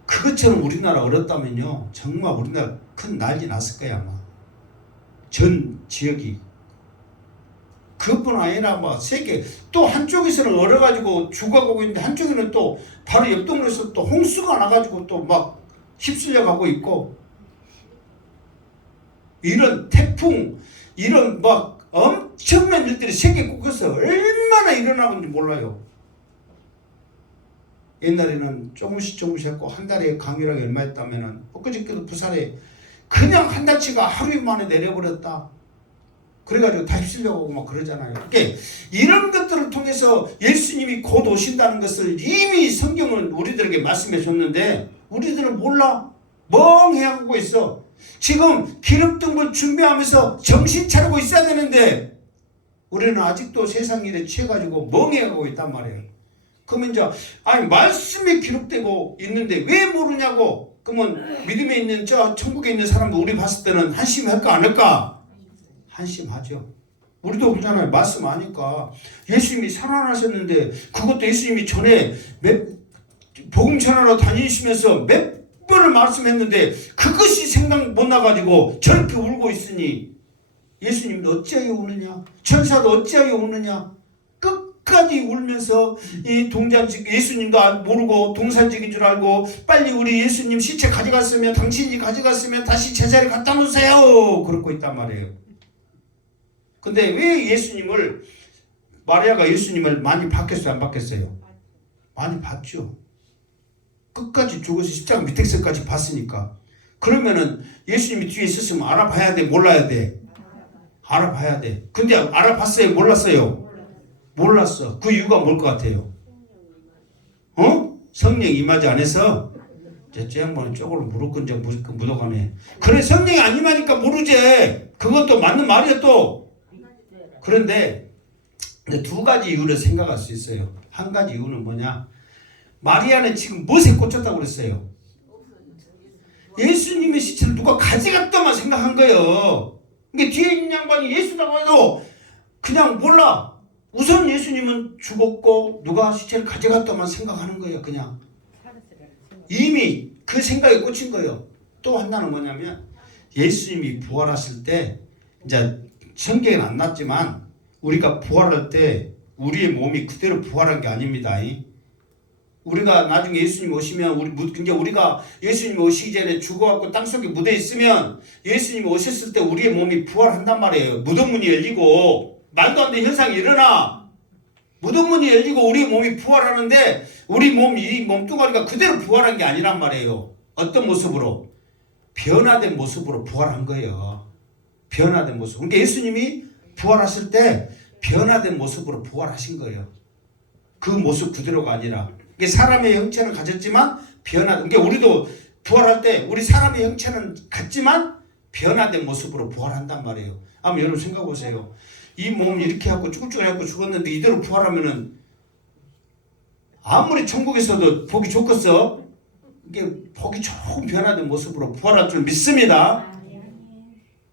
그것처럼 우리나라 얼었다면요 정말 우리나라 큰 난리 났을 거야 아마. 전 지역이 그뿐 아니라 막 세계 또 한쪽에서는 얼어가지고 죽어가고 있는데 한쪽에는 또 바로 옆 동네에서 또 홍수가 나가지고 또 막 휩쓸려 가고 있고 이런 태풍 이런 막 엄청난 일들이 세계 곳곳에서 얼마나 일어나고 있는지 몰라요. 옛날에는 조금씩 했고 한 달에 강유량이 얼마였다면은 엊그저께도 부산에 그냥 한 달치가 하루 만에 내려버렸다. 그래가지고 다 휩쓸려고 하고 막 그러잖아요. 그러니까 이런 것들을 통해서 예수님이 곧 오신다는 것을 이미 성경은 우리들에게 말씀해 줬는데 우리들은 몰라. 멍해하고 있어. 지금 기름등불 준비하면서 정신 차리고 있어야 되는데 우리는 아직도 세상 일에 취해가지고 멍해하고 있단 말이에요. 그러면 이제 아니 말씀에 기록되고 있는데 왜 모르냐고. 그러면 믿음에 있는 저 천국에 있는 사람도 우리 봤을 때는 한심할까 안 할까? 한심하죠. 우리도 그러잖아요. 말씀 아니까 예수님이 살아나셨는데 그것도 예수님이 전에 복음 전하러 다니시면서 몇 번을 말씀했는데 그것이 생각 못 나가지고 저렇게 울고 있으니 예수님도 어찌하여 우느냐? 천사도 어찌하여 우느냐? 끝까지 울면서 이 동장직 예수님도 모르고 동산직인 줄 알고 빨리 우리 예수님 시체 가져갔으면 당신이 가져갔으면 다시 제자리 갖다 놓으세요. 그러고 있단 말이에요. 근데 왜 예수님을 마리아가 예수님을 많이 받겠어요? 안 받겠어요? 많이 받죠. 끝까지 죽어서 십자가 밑에서까지 봤으니까. 그러면은 예수님이 뒤에 있었으면 알아봐야 돼? 몰라야 돼? 알아봐야 돼. 근데 알아봤어요? 몰랐어요? 몰랐어. 그 이유가 뭘 것 같아요? 성령 임하지 않아서 저 양반은 쪽으로 무릎 끈적 묻어가네. 그래 성령이 안 임하니까 모르지. 그것도 맞는 말이야 또. 그런데 두 가지 이유를 생각할 수 있어요. 한 가지 이유는 뭐냐? 마리아는 지금 무엇에 꽂혔다고 그랬어요? 예수님의 시체를 누가 가져갔다만 생각한 거예요. 그러니까 뒤에 있는 양반이 예수라고 해도 그냥 몰라. 우선 예수님은 죽었고 누가 시체를 가져갔다만 생각하는 거예요. 그냥 이미 그 생각에 꽂힌 거예요. 또 하나는 뭐냐면 예수님이 부활하실 때 이제 성경에는 안 났지만 우리가 부활할 때 우리의 몸이 그대로 부활한 게 아닙니다. 우리가 나중에 예수님 오시면 우리가 예수님 오시기 전에 죽어갖고 땅속에 묻어 있으면 예수님 오셨을 때 우리의 몸이 부활한단 말이에요. 무덤문이 열리고 말도 안 되는 현상이 일어나. 무덤문이 열리고 우리의 몸이 부활하는데 우리 이 몸뚱아리가 그대로 부활한 게 아니란 말이에요. 어떤 모습으로? 변화된 모습으로 부활한 거예요. 변화된 모습. 그러니까 예수님이 부활하실 때 변화된 모습으로 부활하신 거예요. 그 모습 그대로가 아니라. 사람의 형체는 가졌지만 그러니까 우리도 부활할 때 우리 사람의 형체는 같지만 변화된 모습으로 부활한단 말이에요. 한번 여러분 생각해 보세요. 이 몸 이렇게 하고 쭈글쭈글하고 죽었는데 이대로 부활하면은 아무리 천국에서도 보기 좋겠어? 이게 보기 좋은 변화된 모습으로 부활할 줄 믿습니다.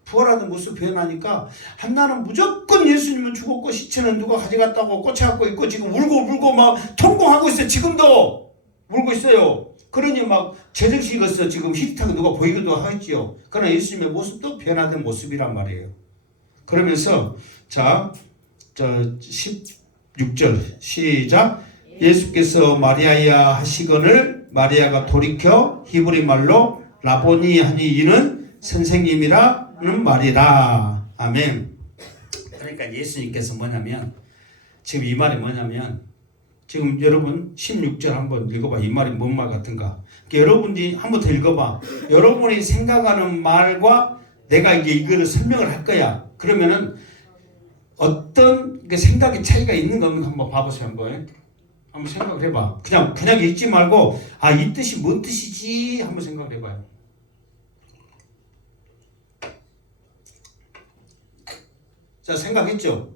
부활하는 모습 변하니까 한나는 무조건 예수님은 죽었고 시체는 누가 가져갔다고 꽂혀갖고 있고 지금 울고 막 통곡하고 있어요. 지금도 울고 있어요. 그러니 막 제정신이겠어. 지금 희릿하게 누가 보이기도 하겠지요. 그러나 예수님의 모습도 변화된 모습이란 말이에요. 그러면서 자 16절 시작. 예수께서 마리아야 하시거늘 마리아가 돌이켜 히브리 말로 라보니 하니 이는 선생님이라는 말이라. 아멘. 그러니까 예수님께서 뭐냐면 지금 이 말이 뭐냐면 지금 여러분 16절 한번 읽어봐. 이 말이 뭔 말 같은가? 그러니까 여러분이 한번 더 읽어봐. 여러분이 생각하는 말과 내가 이제 이거를 설명을 할 거야. 그러면은 어떤 생각의 차이가 있는 거 한번 봐보세요. 한번 생각을 해봐. 그냥 읽지 말고 이 뜻이 뭔 뜻이지 한번 생각을 해봐요. 자, 생각했죠?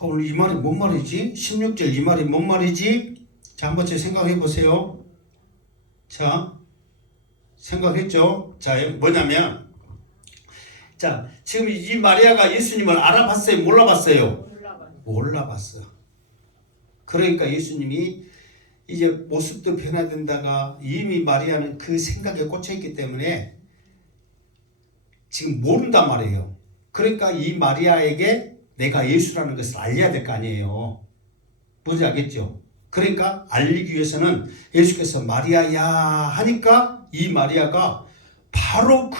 오늘 이 말이 뭔 말이지? 16절 이 말이 뭔 말이지? 자, 한번 생각해 보세요. 자, 생각했죠? 자, 뭐냐면 자, 지금 이 마리아가 예수님을 알아봤어요? 몰라봤어요? 몰라봤어. 그러니까 예수님이 이제 모습도 변화된다가 이미 마리아는 그 생각에 꽂혀있기 때문에 지금 모른단 말이에요. 그러니까 이 마리아에게 내가 예수라는 것을 알려야 될 거 아니에요. 뭔지 알겠죠? 그러니까 알리기 위해서는 예수께서 마리아야 하니까 이 마리아가 바로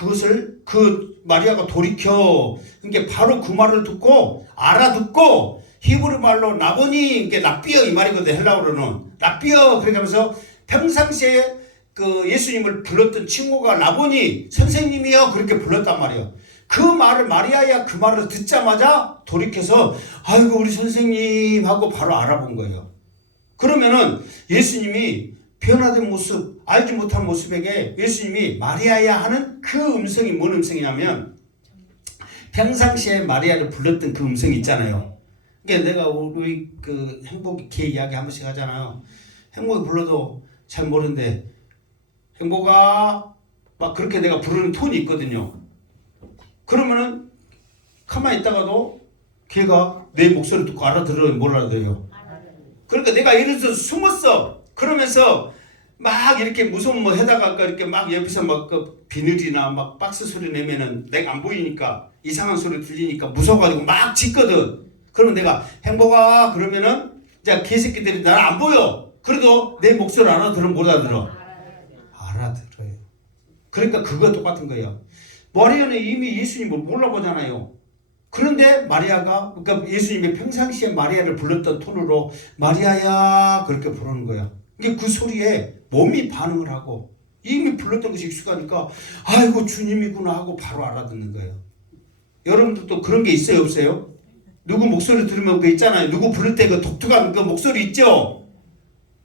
마리아가 돌이켜. 그러니까 바로 그 말을 듣고 알아듣고 히브리 말로 라보니, 이게 랍비어 이 말이거든. 헬라어로는 랍비어. 그렇게 하면서 평상시에 그 예수님을 불렀던 친구가 라보니 선생님이요 그렇게 불렀단 말이에요. 그 말을 마리아야 그 말을 듣자마자 돌이켜서 아이고 우리 선생님 하고 바로 알아본 거예요. 그러면은 예수님이 변화된 모습, 알지 못한 모습에게 예수님이 마리아야 하는 그 음성이 뭔 음성이냐면 평상시에 마리아를 불렀던 그 음성이 있잖아요. 그러니까 내가 우리 그 행복이 걔 이야기 한 번씩 하잖아요. 행복이 불러도 잘 모르는데 행복아 막 그렇게 내가 부르는 톤이 있거든요. 그러면은 가만히 있다가도 걔가 내 목소리 듣고 알아들어요? 뭘 알아들어요? 그러니까 내가 예를 들어서 숨었어. 그러면서 막 이렇게 무서운 뭐 해다가 이렇게 막 옆에서 막 그 비늘이나 막 박스 소리 내면은 내가 안 보이니까 이상한 소리 들리니까 무서워가지고 막 짖거든. 그러면 내가 행복아 그러면은 자 개새끼들이 나를 안 보여. 그래도 내 목소리 알아들어 못 알아들어? 알아들어요. 그러니까 그거 똑같은 거예요. 마리아는 이미 예수님을 몰라보잖아요. 그런데 마리아가 그러니까 예수님이 평상시에 마리아를 불렀던 톤으로 마리아야 그렇게 부르는 거야. 이게 그 소리에 몸이 반응을 하고 이미 불렀던 것이 익숙하니까 아이고 주님이구나 하고 바로 알아듣는 거예요. 여러분들도 그런 게 있어요 없어요? 누구 목소리 들으면 그 있잖아요. 누구 부를 때 그 독특한 그 목소리 있죠?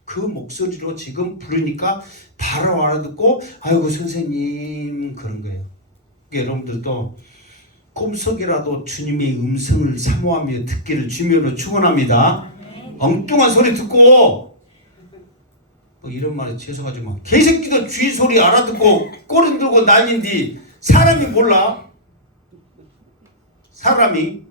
그 목소리로 지금 부르니까 바로 알아듣고 아이고 선생님 그런 거예요. 그러니까 여러분들도 꿈속이라도 주님의 음성을 사모하며 듣기를 주님으로 축원합니다. 엉뚱한 소리 듣고 뭐 이런 말에 죄송하지만 개새끼도 주인 소리 알아듣고 꼬리 들고 난린디 사람이 몰라. 사람이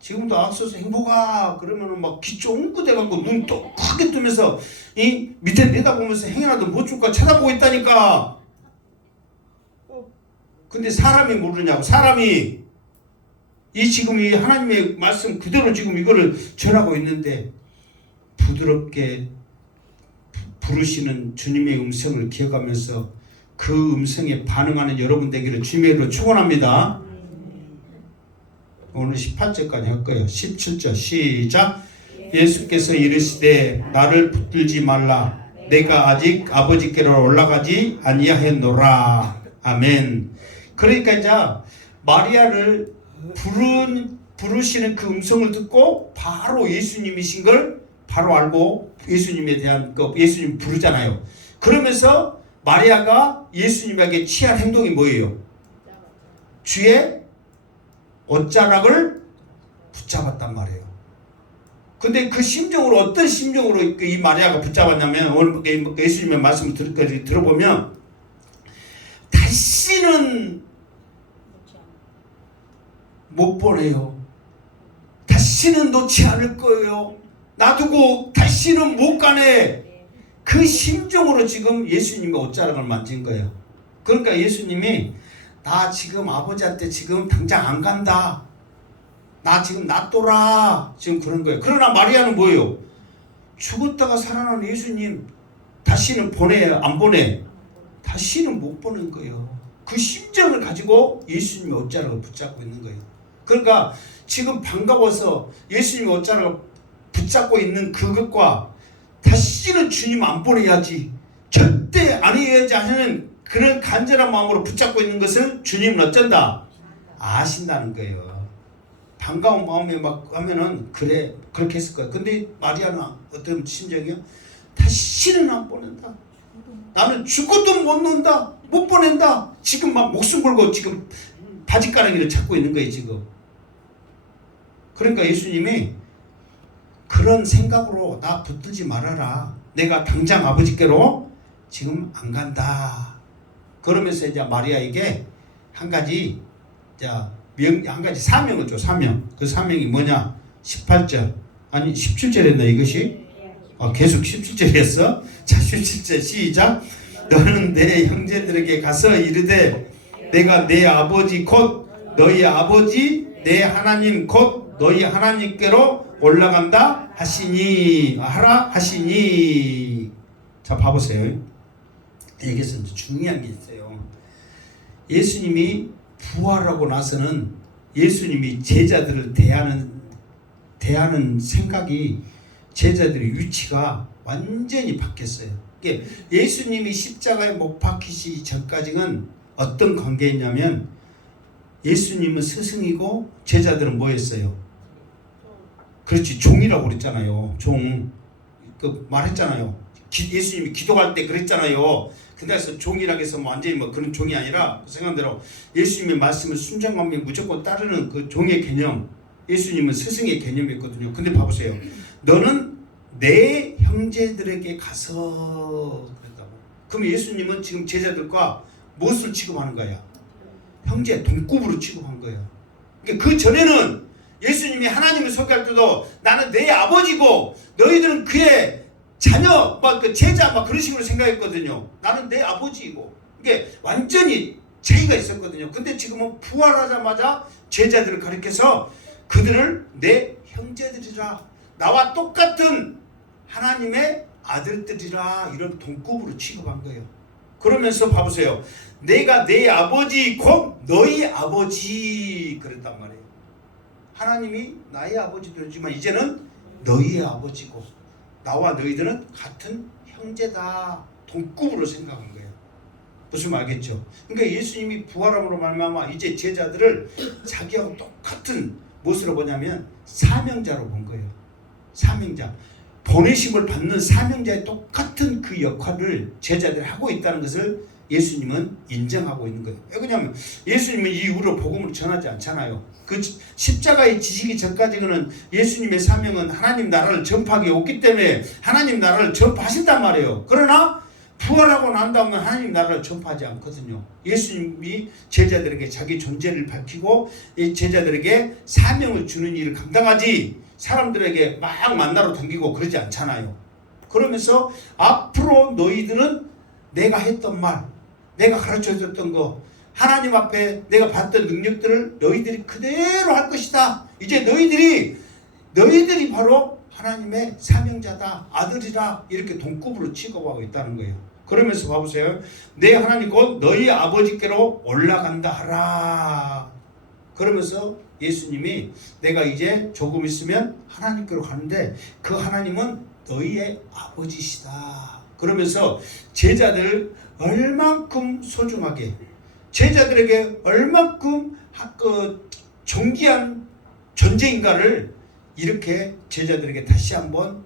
지금도 앞서서 행복아 그러면은 막 귀 쫑긋해갖고 눈 또 크게 뜨면서 이 밑에 내다보면서 행여라도 못 줄까 쳐다보고 있다니까. 근데 사람이 모르냐고. 사람이 이 지금 이 하나님의 말씀 그대로 지금 이거를 전하고 있는데 부드럽게 부르시는 주님의 음성을 기억하면서 그 음성에 반응하는 여러분 되기를 주님의 이름으로 축원합니다. 오늘 18절까지 할 거예요. 17절 시작. 예수께서 이르시되 나를 붙들지 말라. 내가 아직 아버지께로 올라가지 아니하였노라. 아멘. 그러니까 이제 마리아를 부르시는 그 음성을 듣고 바로 예수님이신 걸 바로 알고 예수님에 대한 예수님 부르잖아요. 그러면서 마리아가 예수님에게 취한 행동이 뭐예요? 주의 옷자락을 붙잡았단 말이에요. 근데 그 심정으로 어떤 심정으로 이 마리아가 붙잡았냐면 오늘 예수님의 말씀을 들어보면 다시는 못 보내요. 다시는 놓지 않을 거예요. 놔두고 다시는 못 가네. 그 심정으로 지금 예수님의 옷자락을 만진 거예요. 그러니까 예수님이 나 지금 아버지한테 지금 당장 안 간다. 나 지금 놔둬라. 지금 그런 거예요. 그러나 마리아는 뭐예요? 죽었다가 살아난 예수님 다시는 보내요? 안 보내? 다시는 못 보는 거예요. 그 심정을 가지고 예수님의 옷자락을 붙잡고 있는 거예요. 그러니까 지금 반가워서 예수님의 옷자락을 붙잡고 있는 그것과 다시는 주님 안 보내야지 절대 안 해야지 하는 그런 간절한 마음으로 붙잡고 있는 것을 주님은 어쩐다? 아신다는 거예요. 반가운 마음에 막 하면은 그래 그렇게 했을 거예요. 근데 마리아는 어떤 심정이요? 다시는 안 보낸다. 나는 죽어도 못 논다. 못 보낸다. 지금 막 목숨 걸고 지금 바지가랑이를 찾고 있는 거예요 지금. 그러니까 예수님이 그런 생각으로 나 붙들지 말아라. 내가 당장 아버지께로 지금 안 간다. 그러면서 이제 마리아에게 한 가지 사명을 줘. 사명. 그 사명이 뭐냐? 18절 아니 17절 했나 이것이? 계속 17절 했어. 자 17절 시작. 너는 내 형제들에게 가서 이르되 내가 내 아버지 곧 너희 아버지 내 하나님 곧 너희 하나님께로 올라간다 하시니 하라 하시니. 자 봐보세요. 여기서 중요한 게 있어요. 예수님이 부활하고 나서는 예수님이 제자들을 대하는 생각이 제자들의 위치가 완전히 바뀌었어요. 이게 예수님이 십자가에 못 박히시기 전까지는 어떤 관계였냐면 예수님은 스승이고 제자들은 뭐였어요? 그렇지, 종이라고 그랬잖아요. 종. 그 말했잖아요. 예수님이 기도할 때 그랬잖아요. 그래서 종이라고 해서 뭐 완전히 뭐 그런 종이 아니라 생각대로 예수님의 말씀을 순종하며 무조건 따르는 그 종의 개념, 예수님은 스승의 개념이었거든요. 근데 봐보세요. 너는 내 형제들에게 가서 그랬다고. 그럼 예수님은 지금 제자들과 무엇을 취급하는 거야? 형제, 동급으로 취급한 거예요. 그러니까 그 전에는 예수님이 하나님을 소개할 때도 나는 내 아버지고 너희들은 그의 자녀, 막 그 제자, 막 그런 식으로 생각했거든요. 나는 내 아버지이고. 이게 완전히 차이가 있었거든요. 근데 지금은 부활하자마자 제자들을 가리켜서 그들을 내 형제들이라, 나와 똑같은 하나님의 아들들이라, 이런 동급으로 취급한 거예요. 그러면서 봐보세요. 내가 내 아버지 곧 너희 아버지 그랬단 말이에요. 하나님이 나의 아버지들이지만 이제는 너희의 아버지고 나와 너희들은 같은 형제다, 동급으로 생각한 거예요. 무슨 말 알겠죠? 그러니까 예수님이 부활함으로 말미암아 이제 제자들을 자기하고 똑같은 무엇으로 보냐면 사명자로 본 거예요. 사명자, 보내심을 받는 사명자의 똑같은 그 역할을 제자들이 하고 있다는 것을 예수님은 인정하고 있는 거예요. 왜 그러냐면 예수님은 이후로 복음을 전하지 않잖아요. 그 십자가에 지시기 전까지는 예수님의 사명은 하나님 나라를 전파하기 없기 때문에 하나님 나라를 전파하신단 말이에요. 그러나 부활하고 난 다음에 하나님 나라를 전파하지 않거든요. 예수님이 제자들에게 자기 존재를 밝히고 이 제자들에게 사명을 주는 일을 감당하지 사람들에게 막 만나러 다니고 그러지 않잖아요. 그러면서 앞으로 너희들은 내가 했던 말, 내가 가르쳐줬던 거, 하나님 앞에 내가 봤던 능력들을 너희들이 그대로 할 것이다. 이제 너희들이 바로 하나님의 사명자다, 아들이라, 이렇게 동급으로 취급하고 있다는 거예요. 그러면서 봐보세요. 내 하나님 곧 너희 아버지께로 올라간다 하라. 그러면서 예수님이 내가 이제 조금 있으면 하나님께로 가는데 그 하나님은 너희의 아버지시다. 그러면서 제자들을 얼만큼 소중하게, 제자들에게 얼만큼 존귀한 존재인가를 이렇게 제자들에게 다시 한번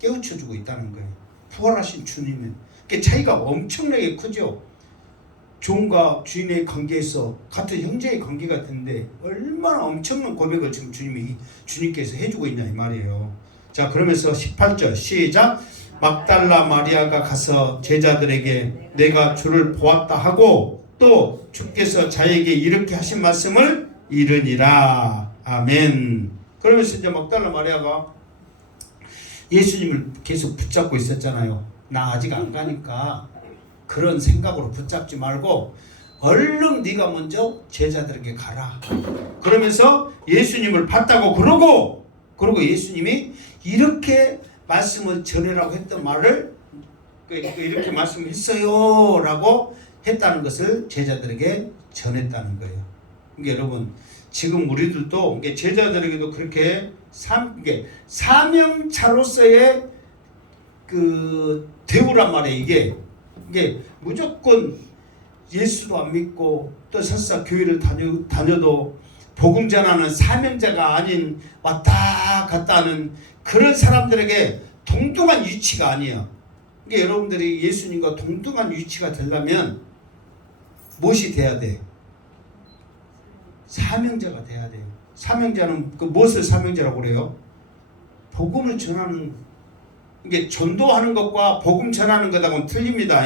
깨우쳐주고 있다는 거예요. 부활하신 주님은. 그 차이가 엄청나게 크죠. 종과 주인의 관계에서 같은 형제의 관계 같은데 얼마나 엄청난 고백을 지금 주님께서 해주고 있냐 이 말이에요. 자, 그러면서 18절 시작. 막달라 마리아가 가서 제자들에게 내가 주를 보았다 하고 또 주께서 자에게 이렇게 하신 말씀을 이르니라. 아멘. 그러면서 이제 막달라 마리아가 예수님을 계속 붙잡고 있었잖아요. 나 아직 안 가니까 그런 생각으로 붙잡지 말고 얼른 네가 먼저 제자들에게 가라. 그러면서 예수님을 봤다고 그러고 예수님이 이렇게 말씀을 전해라고 했던 말을 이렇게 말씀했어요 라고 했다는 것을 제자들에게 전했다는 거예요. 그러니까 여러분 지금 우리들도 제자들에게도 그렇게 사명자로서의 그 대우란 말이에요. 이게 무조건 예수도 안 믿고 또 설사 교회를 다녀도 복음 전하는 사명자가 아닌 왔다 갔다 하는 그런 사람들에게 동등한 위치가 아니에요. 그러니까 여러분들이 예수님과 동등한 위치가 되려면 무엇이 돼야 돼? 사명자가 돼야 돼요. 사명자는 무엇을 사명자라고 그래요? 복음을 전하는, 이게 전도하는 것과 복음 전하는 것하고는 틀립니다.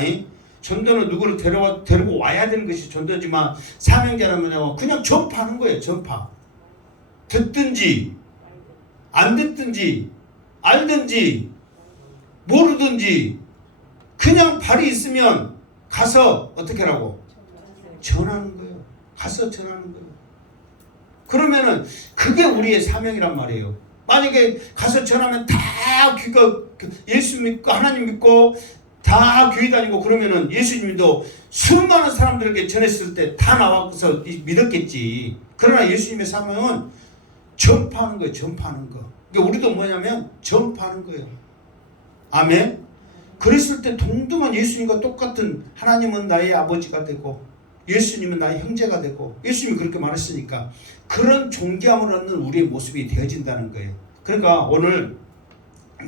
전도는 누구를 데리고 와야 되는 것이 전도지만 사명자라면 그냥 전파하는 거예요. 전파. 듣든지 안 듣든지 알든지 모르든지 그냥 발이 있으면 가서 어떻게 하라고? 전하는 거예요. 가서 전하는 거예요. 그러면은 그게 우리의 사명이란 말이에요. 만약에 가서 전하면 다 예수 믿고 하나님 믿고 다 교회 다니고 그러면은 예수님도 수많은 사람들에게 전했을 때 다 나와서 믿었겠지. 그러나 예수님의 사명은 전파하는 거예요. 전파하는 거. 그러니까 우리도 뭐냐면 전파하는 거예요. 아멘. 그랬을 때 동등한 예수님과 똑같은 하나님은 나의 아버지가 되고 예수님은 나의 형제가 되고 예수님이 그렇게 말했으니까 그런 존귀함을 얻는 우리의 모습이 되어진다는 거예요. 그러니까 오늘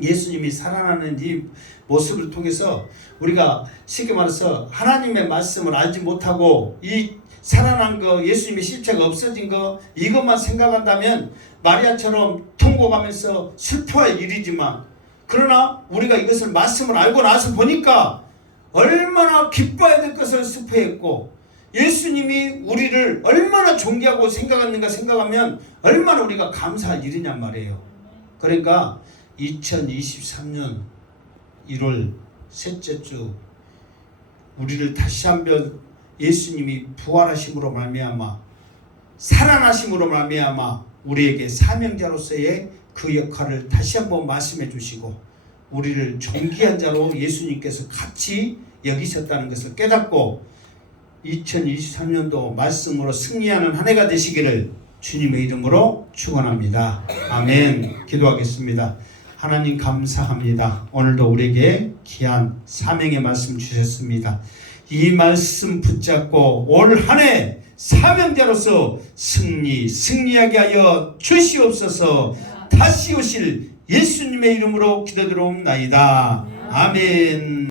예수님이 살아나는 이 모습을 통해서 우리가 쉽게 말해서 하나님의 말씀을 알지 못하고 이 살아난 거, 예수님의 실체가 없어진 거 이것만 생각한다면 마리아처럼 통곡하면서 슬퍼할 일이지만 그러나 우리가 이것을 말씀을 알고 나서 보니까 얼마나 기뻐해야 될 것을 슬퍼했고 예수님이 우리를 얼마나 존귀하고 생각하는가 생각하면 얼마나 우리가 감사할 일이냔 말이에요. 그러니까 2023년 1월 셋째 주 우리를 다시 한번 예수님이 부활하심으로 말미암아 살아나심으로 말미암아 우리에게 사명자로서의 그 역할을 다시 한번 말씀해 주시고 우리를 존귀한 자로 예수님께서 같이 여기셨다는 것을 깨닫고 2023년도 말씀으로 승리하는 한 해가 되시기를 주님의 이름으로 축원합니다. 아멘. 기도하겠습니다. 하나님 감사합니다. 오늘도 우리에게 귀한 사명의 말씀 주셨습니다. 이 말씀 붙잡고 올 한 해 사명자로서 승리하게 하여 주시옵소서. 다시 오실 예수님의 이름으로 기도드리옵나이다. 아멘.